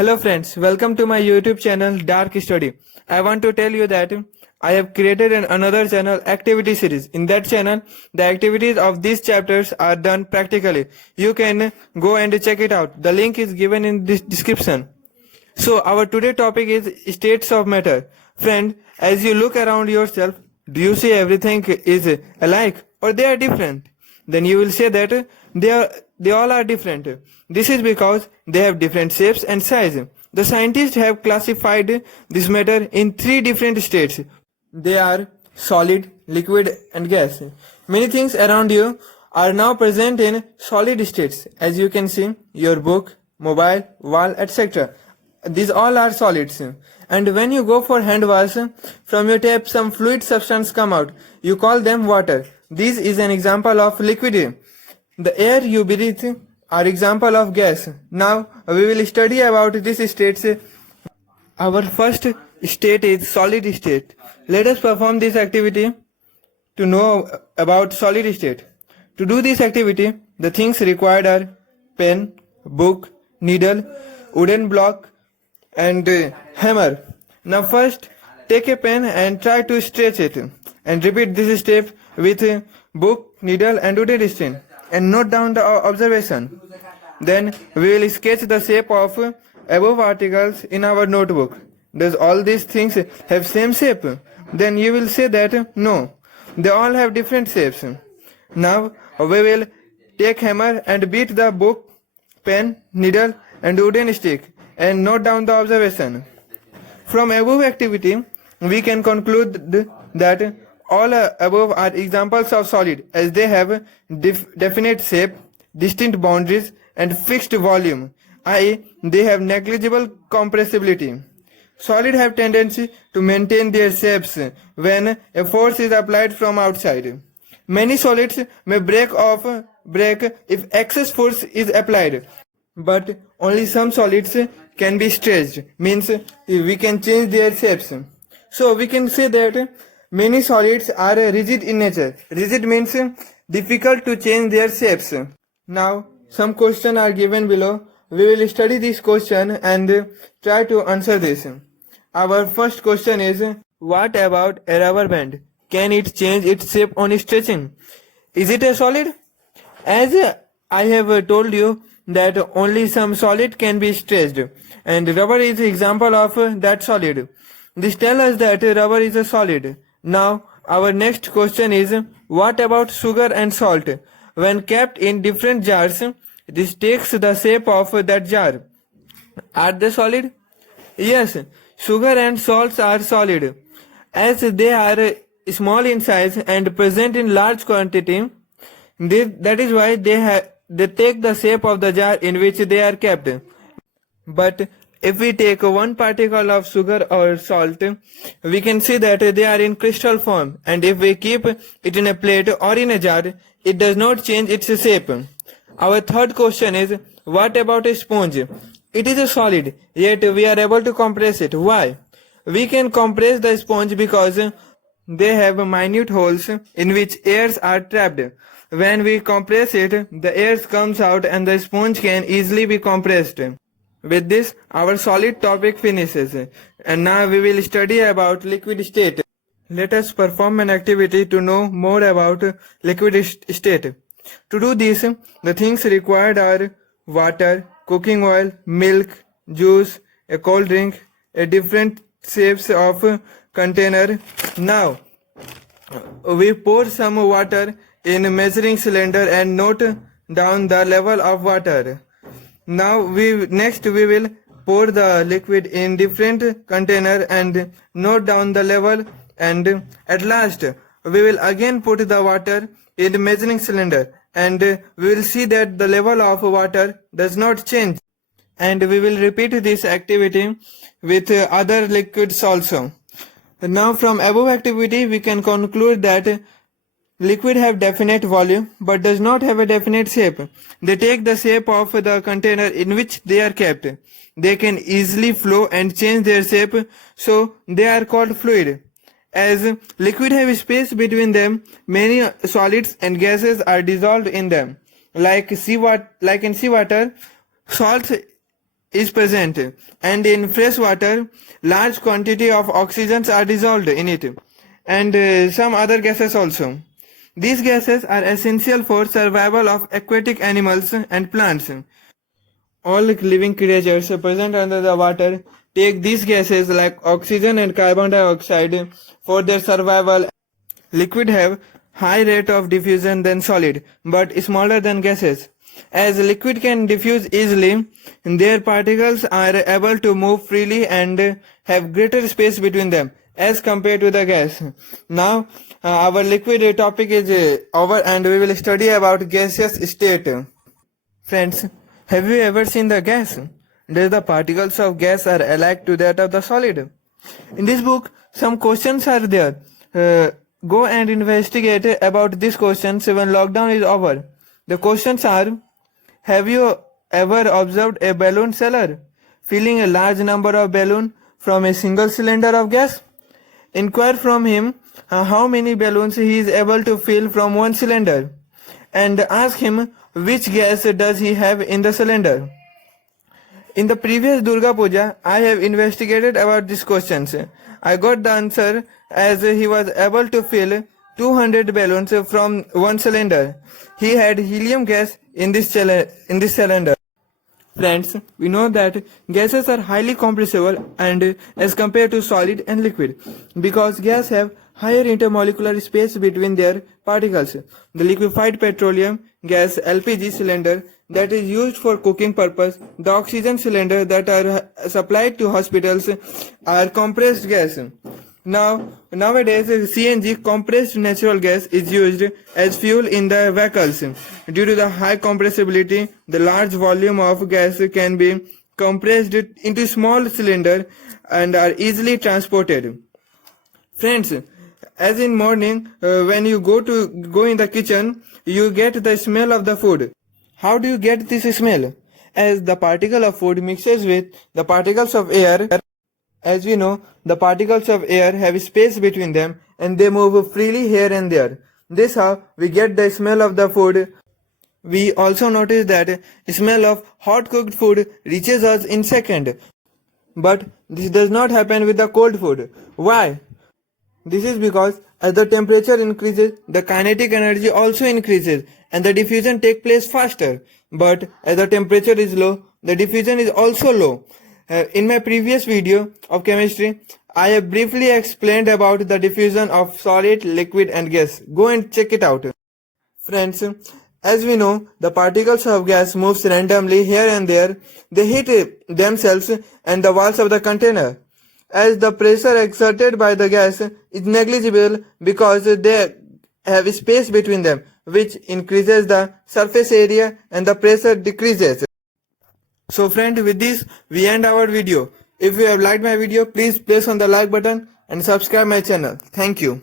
Hello friends, welcome to my YouTube channel Dark Study. I want to tell you that I have created another channel activity series. In that channel, the activities of these chapters are done practically. You can go and check it out. The link is given in this description. So our today topic is states of matter. Friend, as you look around yourself, do you see everything is alike or they are different? Then you will say that they all are different. This is because they have different shapes and size. The scientists have classified this matter in three different states. They are solid, liquid and gas. Many things around you are now present in solid states. As you can see, your book, mobile, wall, etc. These all are solids. And when you go for hand wash, from your tap some fluid substance come out. You call them water. This is an example of liquid. The air you breathe are example of gas. Now we will study about these states. Our first state is solid state. Let us perform this activity to know about solid state. To do this activity, the things required are pen, book, needle, wooden block and hammer. Now first take a pen and try to stretch it and repeat this step with book, needle and wooden string and note down the observation. Then we will sketch the shape of above articles in our notebook. Does all these things have same shape? Then you will say that no, they all have different shapes. Now we will take hammer and beat the book, pen, needle and wooden stick and note down the observation. From above activity, we can conclude that all above are examples of solid as they have definite shape, distinct boundaries and fixed volume, i.e. they have negligible compressibility. Solid have tendency to maintain their shapes when a force is applied from outside. Many solids may break if excess force is applied, but only some solids can be stretched, means we can change their shapes. So we can say that many solids are rigid in nature. Rigid means difficult to change their shapes. Now some questions are given below. We will study this question and try to answer this. Our first question is, what about a rubber band? Can it change its shape on stretching? Is it a solid? As I have told you that only some solid can be stretched and rubber is an example of that solid. This tells us that rubber is a solid. Now our next question is, what about sugar and salt? When kept in different jars, this takes the shape of that jar. Are they solid? Yes, sugar and salts are solid. As they are small in size and present in large quantity, that is why they take the shape of the jar in which they are kept. But if we take one particle of sugar or salt, we can see that they are in crystal form, and if we keep it in a plate or in a jar, it does not change its shape. Our third question is, what about a sponge? It is a solid, yet we are able to compress it. Why? We can compress the sponge because they have minute holes in which airs are trapped. When we compress it, the air comes out and the sponge can easily be compressed. With this, our solid topic finishes. And now we will study about liquid state. Let us perform an activity to know more about liquid state. To do this, the things required are water, cooking oil, milk, juice, a cold drink, a different shapes of container. Now, we pour some water in a measuring cylinder and note down the level of water. Now next we will pour the liquid in different container and note down the level, and at last we will again put the water in the measuring cylinder and we will see that the level of water does not change, and we will repeat this activity with other liquids also. Now from above activity we can conclude that liquid have definite volume but does not have a definite shape. They take the shape of the container in which they are kept. They can easily flow and change their shape, so they are called fluid. As liquid have space between them, many solids and gases are dissolved in them. Like in seawater, salts is present, and in fresh water large quantity of oxygens are dissolved in it, and some other gases also. These gases are essential for survival of aquatic animals and plants. All living creatures present under the water take these gases like oxygen and carbon dioxide for their survival. Liquid have high rate of diffusion than solid, but smaller than gases. As liquid can diffuse easily, their particles are able to move freely and have greater space between them as compared to the gas. Now, our liquid topic is over, and we will study about gaseous state. Friends, have you ever seen the gas? Does the particles of gas are alike to that of the solid? In this book, some questions are there. Go and investigate about these questions when lockdown is over. The questions are: have you ever observed a balloon seller filling a large number of balloons from a single cylinder of gas? Inquire from him how many balloons he is able to fill from one cylinder, and ask him which gas does he have in the cylinder. In the previous Durga Puja, I have investigated about these questions. I got the answer as he was able to fill 200 balloons from one cylinder. He had helium gas in this cylinder. Friends, we know that gases are highly compressible and as compared to solid and liquid, because gas have higher intermolecular space between their particles. The liquefied petroleum gas LPG cylinder that is used for cooking purpose, the oxygen cylinder that are supplied to hospitals are compressed gas. Nowadays, CNG, compressed natural gas, is used as fuel in the vehicles. Due to the high compressibility, the large volume of gas can be compressed into small cylinder and are easily transported. Friends, as in morning, when you go in the kitchen, you get the smell of the food. How do you get this smell? As the particle of food mixes with the particles of air. As we know, the particles of air have space between them and they move freely here and there. This how we get the smell of the food. We also notice that smell of hot cooked food reaches us in second. But this does not happen with the cold food. Why? This is because as the temperature increases, the kinetic energy also increases and the diffusion takes place faster. But as the temperature is low, the diffusion is also low. In my previous video of chemistry, I have briefly explained about the diffusion of solid, liquid and gas. Go and check it out. Friends, as we know, the particles of gas moves randomly here and there. They hit themselves and the walls of the container. As the pressure exerted by the gas is negligible because they have space between them, which increases the surface area and the pressure decreases. So friend, with this we end our video. If you have liked my video, please press on the like button and subscribe my channel. Thank you.